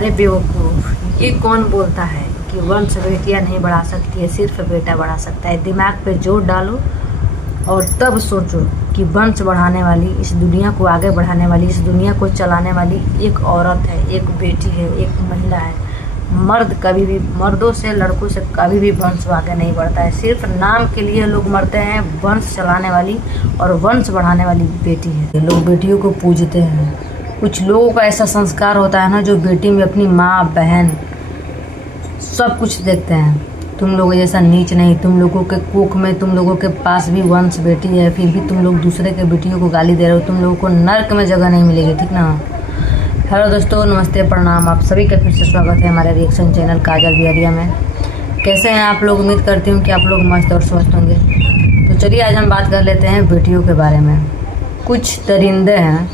अरे बेवकूफ़, ये कौन बोलता है कि वंश बेटियां नहीं बढ़ा सकती है, सिर्फ बेटा बढ़ा सकता है। दिमाग पे जोर डालो और तब सोचो कि वंश बढ़ाने वाली, इस दुनिया को आगे बढ़ाने वाली, इस दुनिया को चलाने वाली एक औरत है, एक बेटी है, एक महिला है। मर्द कभी भी, मर्दों से, लड़कों से कभी भी वंश आगे नहीं बढ़ता है। सिर्फ नाम के लिए लोग मरते हैं। वंश चलाने वाली और वंश बढ़ाने वाली बेटी है। लोग बेटियों को पूजते हैं। कुछ लोगों का ऐसा संस्कार होता है ना, जो बेटी में अपनी माँ बहन सब कुछ देखते हैं। तुम लोगों जैसा नीच नहीं, तुम लोगों के कोख में, तुम लोगों के पास भी वंश बेटी है, फिर भी तुम लोग दूसरे के बेटियों को गाली दे रहे हो। तुम लोगों को नर्क में जगह नहीं मिलेगी, ठीक ना। हेलो दोस्तों, नमस्ते, प्रणाम। आप सभी का फिर से स्वागत है हमारे रिएक्शन चैनल काजल बिहारिया में। कैसे हैं आप लोग? उम्मीद करती हूँ कि आप लोग मस्त और स्वस्थ होंगे। तो चलिए आज हम बात कर लेते हैं बेटियों के बारे में। कुछ दरिंदे हैं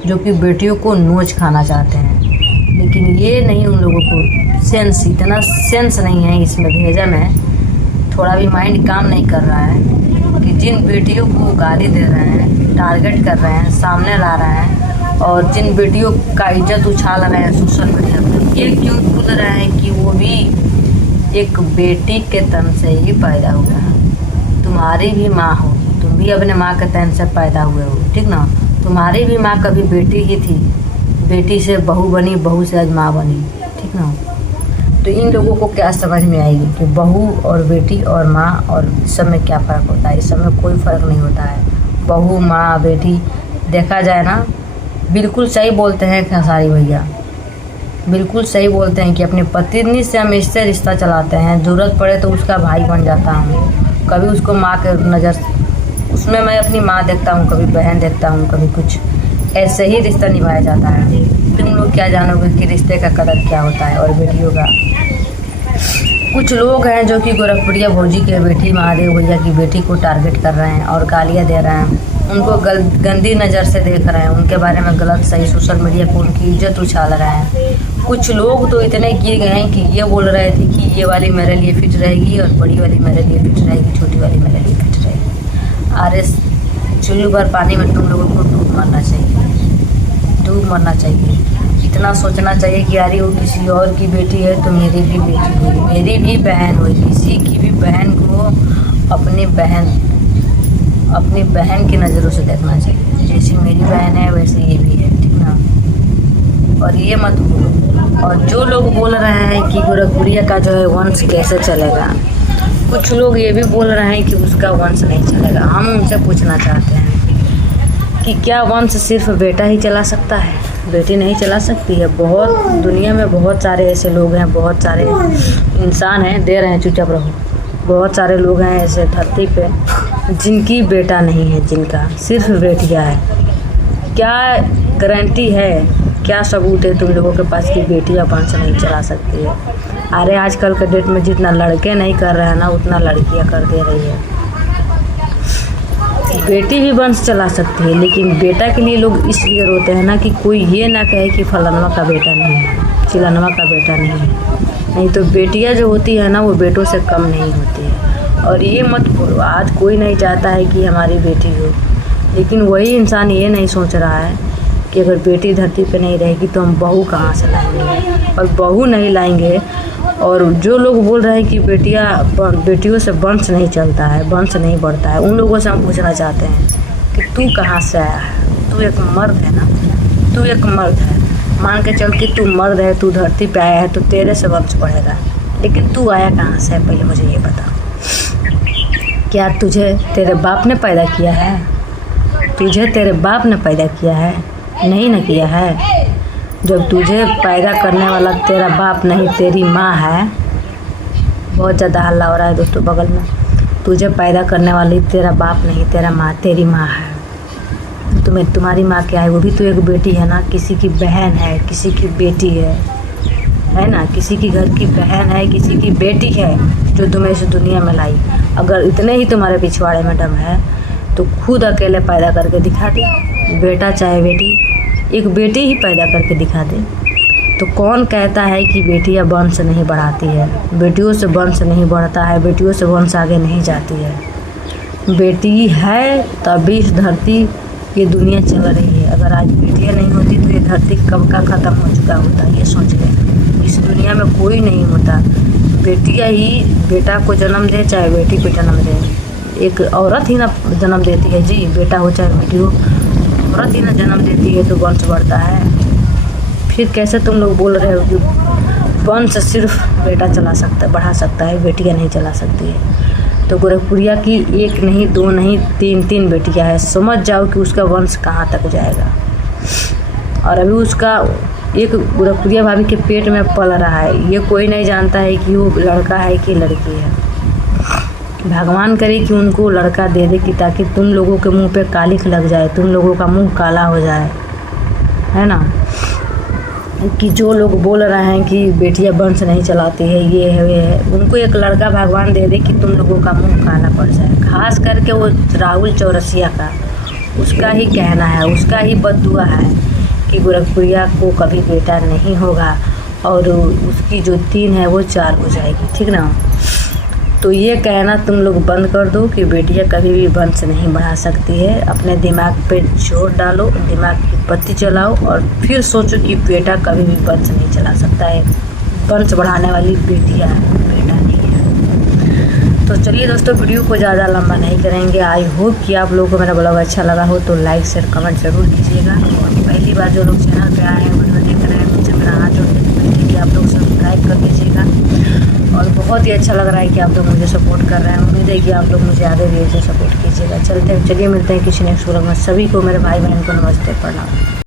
जो कि बेटियों को नोच खाना चाहते हैं, लेकिन ये नहीं, उन लोगों को सेंस, इतना सेंस नहीं है इसमें भेजा में, थोड़ा भी माइंड काम नहीं कर रहा है कि जिन बेटियों को गाली दे रहे हैं, टारगेट कर रहे हैं, सामने ला रहे हैं और जिन बेटियों का इज्जत उछाल रहे हैं सोशल मीडिया पर, ये क्यों भूल रहे हैं कि वो भी एक बेटी के तन से ही पैदा हुआ है। तुम्हारी भी माँ होगी, तुम भी अपने माँ के तन से पैदा हुए हो, ठीक ना। तुम्हारी भी माँ कभी बेटी ही थी, बेटी से बहू बनी, बहू से आज माँ बनी, ठीक ना। तो इन लोगों को क्या समझ में आएगी कि बहू और बेटी और माँ और इस सब में क्या फ़र्क होता है। इस सब में कोई फ़र्क नहीं होता है। बहू, माँ, बेटी, देखा जाए ना, बिल्कुल सही बोलते हैं खेसारी भैया, बिल्कुल सही बोलते हैं कि अपनी पत्नी से हम इससे रिश्ता चलाते हैं, ज़रूरत पड़े तो उसका भाई बन जाता हूँ। कभी उसको माँ के नज़र, उसमें मैं अपनी माँ देखता हूँ, कभी बहन देखता हूँ, कभी कुछ, ऐसे ही रिश्ता निभाया जाता है। तुम लोग क्या जानोगे कि रिश्ते का कदर क्या होता है और बेटियों का। कुछ लोग हैं जो कि गोरखपुरिया भौजी के बेटी, महादेव भैया की बेटी को टारगेट कर रहे हैं और गालियाँ दे रहे हैं, उनको गंदी नज़र से देख रहे हैं, उनके बारे में गलत सही सोशल मीडिया पर उनकी इज्जत उछाल रहे हैं। कुछ लोग तो इतने किए गए हैं कि ये बोल रहे थे कि ये वाली मेरे लिए फिट रहेगी और बड़ी वाली मेरे लिए फिट रहेगी, छोटी वाली मेरे लिए फिट रहेगी। अरे चुल्लू भर पानी में तुम लोगों को डूब मरना चाहिए, डूब मरना चाहिए। इतना सोचना चाहिए कि यार वो किसी और की बेटी है तो मेरी भी बेटी हुई, मेरी भी बहन हुई। किसी की भी बहन को अपनी बहन की नज़रों से देखना चाहिए। जैसी मेरी बहन है वैसे ये भी है, ठीक ना। और ये मत बोलो। और जो लोग बोल रहे हैं कि गोरखपुरिया का जो है वंश कैसे चलेगा, कुछ लोग ये भी बोल रहे हैं कि उसका वंश नहीं चलेगा। हम उनसे पूछना चाहते हैं कि क्या वंश सिर्फ बेटा ही चला सकता है, बेटी नहीं चला सकती है? बहुत दुनिया में बहुत सारे ऐसे लोग हैं, बहुत सारे इंसान हैं, दे रहे हैं, चुपचाप रहो। बहुत सारे लोग हैं ऐसे धरती पे जिनकी बेटा नहीं है, जिनका सिर्फ बेटियां है। क्या गारंटी है, क्या सबूत है तुम लोगों के पास कि बेटियां वंश नहीं चला सकती है? अरे आजकल के डेट में जितना लड़के नहीं कर रहे हैं ना, उतना लड़कियां कर दे रही है। बेटी भी वंश चला सकती है, लेकिन बेटा के लिए लोग इसलिए रोते हैं ना कि कोई ये ना कहे कि फलानवा का बेटा नहीं है, चिलानवा का बेटा नहीं है। नहीं तो बेटियां जो होती है ना, वो बेटों से कम नहीं होती है। और ये मत बोलो, आज कोई नहीं चाहता है कि हमारी बेटी हो, लेकिन वही इंसान ये नहीं सोच रहा है कि अगर बेटी धरती पे नहीं रहेगी तो हम बहू कहाँ से लाएंगे, और बहू नहीं लाएंगे। और जो लोग बोल रहे हैं कि बेटियों से वंश नहीं चलता है, वंश नहीं बढ़ता है, उन लोगों से हम पूछना चाहते हैं कि तू कहाँ से आया है? तू एक मर्द है ना, तू एक मर्द है, मान के चल कि तू मर्द है, तू धरती पे आया है तो तेरे से वंश बढ़ेगा, लेकिन तू आया कहाँ से है? पहले मुझे ये बता। क्या तुझे तेरे बाप ने पैदा किया है? तुझे तेरे बाप ने पैदा किया है? नहीं ना किया है। जब तुझे पैदा करने वाला तेरा बाप नहीं, तेरी माँ है। बहुत ज़्यादा हल्ला हो रहा है दोस्तों बगल में। तुझे पैदा करने वाली तेरा बाप नहीं, तेरा माँ, तेरी माँ है। तुम्हारी माँ क्या है? वो भी तो एक बेटी है ना, किसी की बहन है, किसी की बेटी है ना, किसी की घर की बहन है, किसी की बेटी है जो तुम्हें इस दुनिया में लाई। अगर इतने ही तुम्हारे पिछवाड़े में दम है तो खुद अकेले पैदा करके दिखा दे, बेटा चाहे बेटी, एक बेटी ही पैदा करके दिखा दे। तो कौन कहता है कि बेटियां वंश नहीं बढ़ाती है? बेटियों से वंश नहीं बढ़ता है, बेटियों से वंश आगे नहीं जाती है। बेटी है तभी इस धरती, ये दुनिया चल रही है। अगर आज बेटियां नहीं होती तो ये धरती कब का ख़त्म हो चुका होता, ये सोच लें। में कोई नहीं होता। बेटियाँ ही बेटा को जन्म दे चाहे बेटी को जन्म दे। एक औरत ही ना जन्म देती है जी, बेटा हो चाहे बेटी हो, औरत ही ना जन्म देती है तो वंश बढ़ता है। फिर कैसे तुम लोग बोल रहे हो कि वंश सिर्फ बेटा चला सकता है, बढ़ा सकता है, बेटियाँ नहीं चला सकती है। तो गोरखपुरिया की एक नहीं, दो नहीं, तीन बेटियाँ हैं। समझ जाओ कि उसका वंश कहाँ तक जाएगा। और अभी उसका एक गोरखपुरिया भाभी के पेट में पल रहा है। ये कोई नहीं जानता है कि वो लड़का है कि लड़की है। भगवान करे कि उनको लड़का दे दे कि ताकि तुम लोगों के मुंह पे कालिख लग जाए, तुम लोगों का मुंह काला हो जाए, है ना। कि जो लोग बोल रहे हैं कि बेटियां वंश नहीं चलाती है, ये है, ये है, उनको एक लड़का भगवान दे दे कि तुम लोगों का मुंह काला पड़ जाए। खास करके वो राहुल चौरसिया का, उसका ही कहना है, उसका ही बद्दुआ है कि गोरखपुरिया को कभी बेटा नहीं होगा और उसकी जो 3 है वो 4 हो जाएगी, ठीक ना। तो ये कहना तुम लोग बंद कर दो कि बेटियां कभी भी वंश नहीं बढ़ा सकती है। अपने दिमाग पे जोर डालो, दिमाग की बत्ती चलाओ और फिर सोचो कि बेटा कभी भी वंश नहीं चला सकता है। वंश बढ़ाने वाली बेटियां है, बेटा नहीं है। तो चलिए दोस्तों, वीडियो को ज़्यादा लंबा नहीं करेंगे। आई होप कि आप लोगों को मेरा ब्लॉग अच्छा लगा हो तो लाइक शेयर कमेंट ज़रूर कीजिएगा। और पहली बार जो लोग चैनल पे आए हैं, वीडियो देख रहे हैं, मुझसे मेरा हाथ जोड़ के विनती कि आप लोग सब्सक्राइब कर दीजिएगा। और बहुत ही अच्छा लग रहा है कि आप लोग मुझे सपोर्ट कर रहे हैं। उम्मीद है कि आप लोग मुझे आगे भी ऐसे सपोर्ट कीजिएगा। चलिए मिलते हैं किसी नेक्स्ट व्लॉग में। सभी को, मेरे भाई बहन को नमस्ते, प्रणाम।